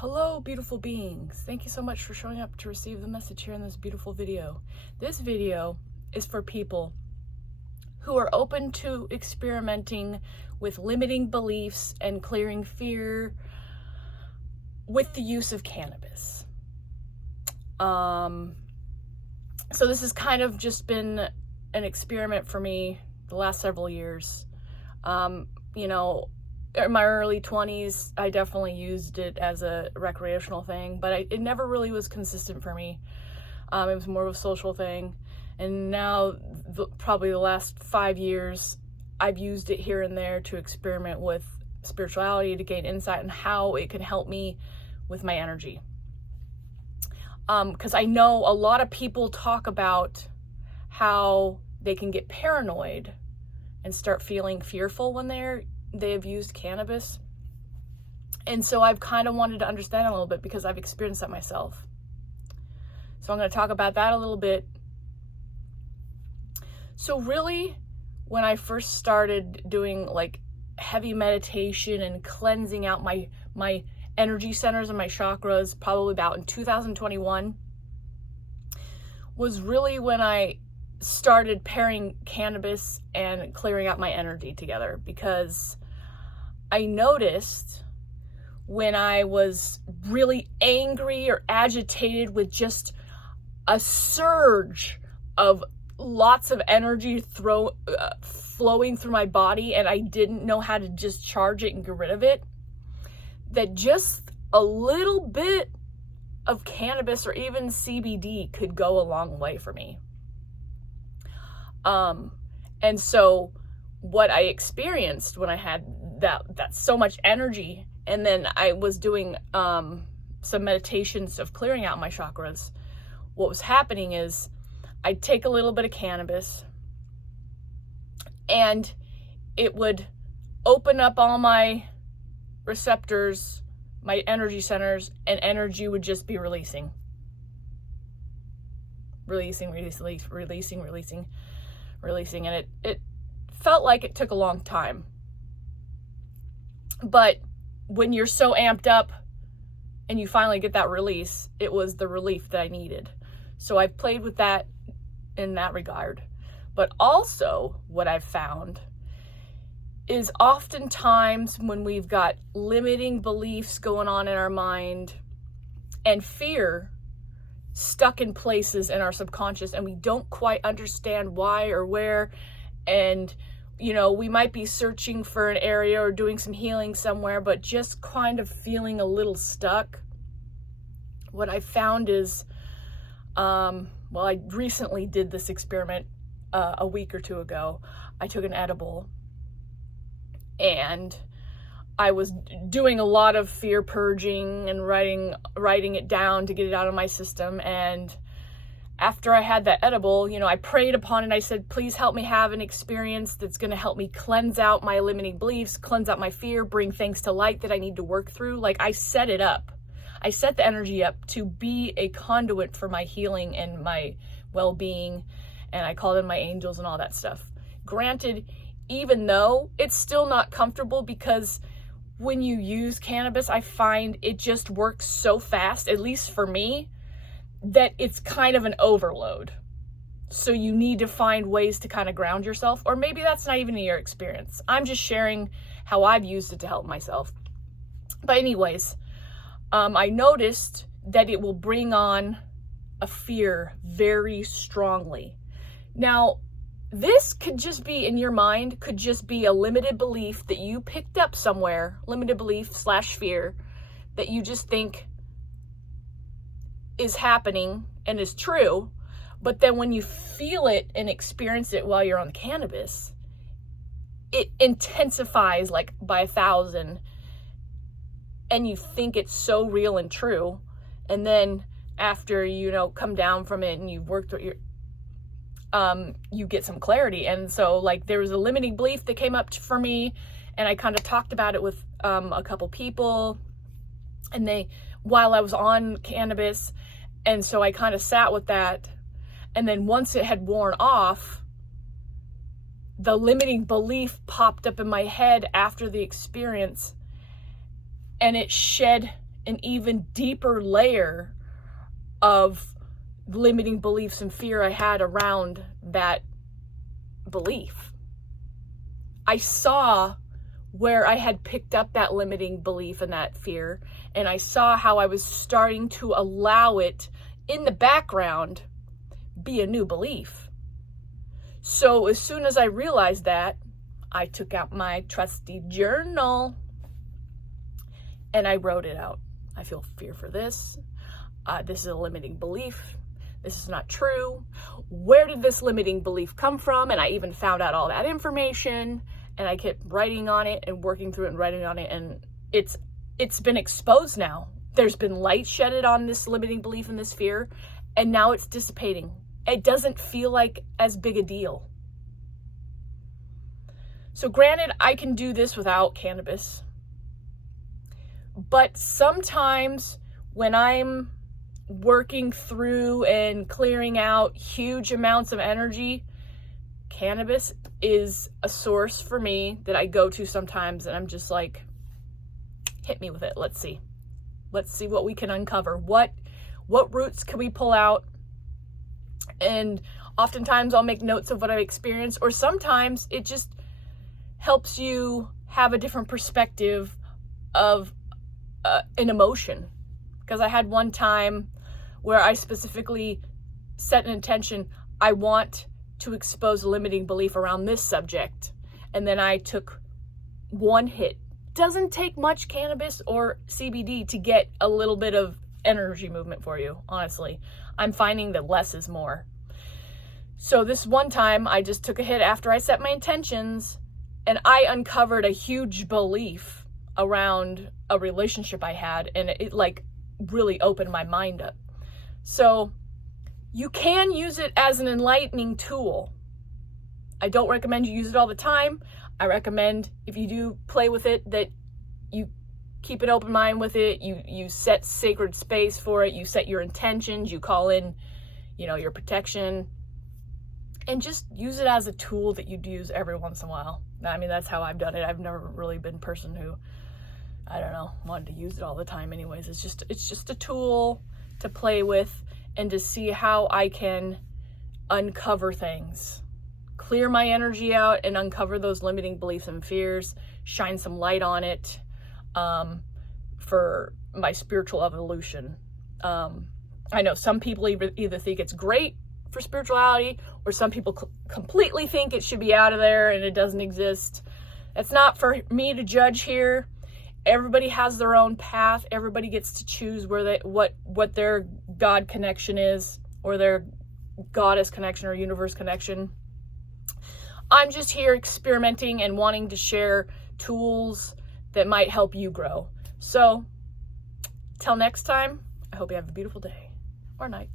Hello, beautiful beings. Thank you so much for showing up to receive the message here in this beautiful video. This video is for people who are open to experimenting with limiting beliefs and clearing fear with the use of cannabis. So this has kind of just been an experiment for me the last several years. In my early 20s, I definitely used it as a recreational thing, but it never really was consistent for me. It was more of a social thing. And now, probably the last 5 years, I've used it here and there to experiment with spirituality, to gain insight on how it can help me with my energy. Because I know a lot of people talk about how they can get paranoid and start feeling fearful when they have used cannabis. And so I've kind of wanted to understand a little bit because I've experienced that myself. So I'm going to talk about that a little bit. So really, when I first started doing like heavy meditation and cleansing out my energy centers and my chakras, probably about in 2021, was really when I started pairing cannabis and clearing out my energy together, because I noticed when I was really angry or agitated with just a surge of lots of energy flowing through my body, and I didn't know how to just charge it and get rid of it, that just a little bit of cannabis or even CBD could go a long way for me. And so what I experienced when I had that so much energy, and then I was doing some meditations of clearing out my chakras, what was happening is I'd take a little bit of cannabis and it would open up all my receptors, my energy centers, and energy would just be releasing. And it felt like it took a long time. But when you're so amped up and you finally get that release, it was the relief that I needed. So I've played with that in that regard. But also what I've found is oftentimes when we've got limiting beliefs going on in our mind and fear stuck in places in our subconscious, and we don't quite understand why or where, and we might be searching for an area or doing some healing somewhere, but just kind of feeling a little stuck. What I found is, I recently did this experiment a week or two ago. I took an edible and I was doing a lot of fear purging and writing it down to get it out of my system. And after I had that edible, I prayed upon it. I said, please help me have an experience that's going to help me cleanse out my limiting beliefs, cleanse out my fear, bring things to light that I need to work through. Like, I set it up. I set the energy up to be a conduit for my healing and my well-being. And I called in my angels and all that stuff. Granted, even though it's still not comfortable, because when you use cannabis, I find it just works so fast, at least for me, that it's kind of an overload. So you need to find ways to kind of ground yourself, or maybe that's not even your experience. I'm just sharing how I've used it to help myself. But anyways, I noticed that it will bring on a fear very strongly. Now, this could just be in your mind, could just be a limited belief that you picked up somewhere, limited belief / fear that you just think is happening and is true. But then when you feel it and experience it while you're on the cannabis, it intensifies like by 1,000, and you think it's so real and true. And then after, come down from it and you've worked with you get some clarity. And so like there was a limiting belief that came up for me, and I kind of talked about it with a couple people, and while I was on cannabis, and so I kind of sat with that. And then once it had worn off, the limiting belief popped up in my head after the experience, and it shed an even deeper layer of limiting beliefs and fear I had around that belief. I saw where I had picked up that limiting belief and that fear, and I saw how I was starting to allow it in the background be a new belief. So as soon as I realized that, I took out my trusty journal and I wrote it out. I feel fear for this. This is a limiting belief. This is not true. Where did this limiting belief come from? And I even found out all that information, and I kept writing on it and working through it and writing on it. And it's been exposed now. There's been light shedded on this limiting belief and this fear, and now it's dissipating. It doesn't feel like as big a deal. So granted, I can do this without cannabis, but sometimes when I'm working through and clearing out huge amounts of energy, cannabis is a source for me that I go to sometimes, and I'm just like, hit me with it. Let's see what we can uncover. What roots can we pull out? And oftentimes I'll make notes of what I've experienced, or sometimes it just helps you have a different perspective of an emotion. Because I had one time where I specifically set an intention, I want to expose a limiting belief around this subject. And then I took one hit. Doesn't take much cannabis or CBD to get a little bit of energy movement for you, honestly. I'm finding that less is more. So this one time I just took a hit after I set my intentions, and I uncovered a huge belief around a relationship I had, and it like really opened my mind up. So you can use it as an enlightening tool. I don't recommend you use it all the time. I recommend, if you do play with it, that you keep an open mind with it. You set sacred space for it. You set your intentions. You call in, your protection, and just use it as a tool that you'd use every once in a while. I mean, that's how I've done it. I've never really been a person who, I don't know, wanted to use it all the time anyways. It's just a tool to play with and to see how I can uncover things, clear my energy out and uncover those limiting beliefs and fears, shine some light on it for my spiritual evolution. I know some people either think it's great for spirituality, or some people completely think it should be out of there and it doesn't exist. It's not for me to judge here. Everybody has their own path. Everybody gets to choose what their God connection is, or their goddess connection or universe connection. I'm just here experimenting and wanting to share tools that might help you grow. So, till next time, I hope you have a beautiful day or night.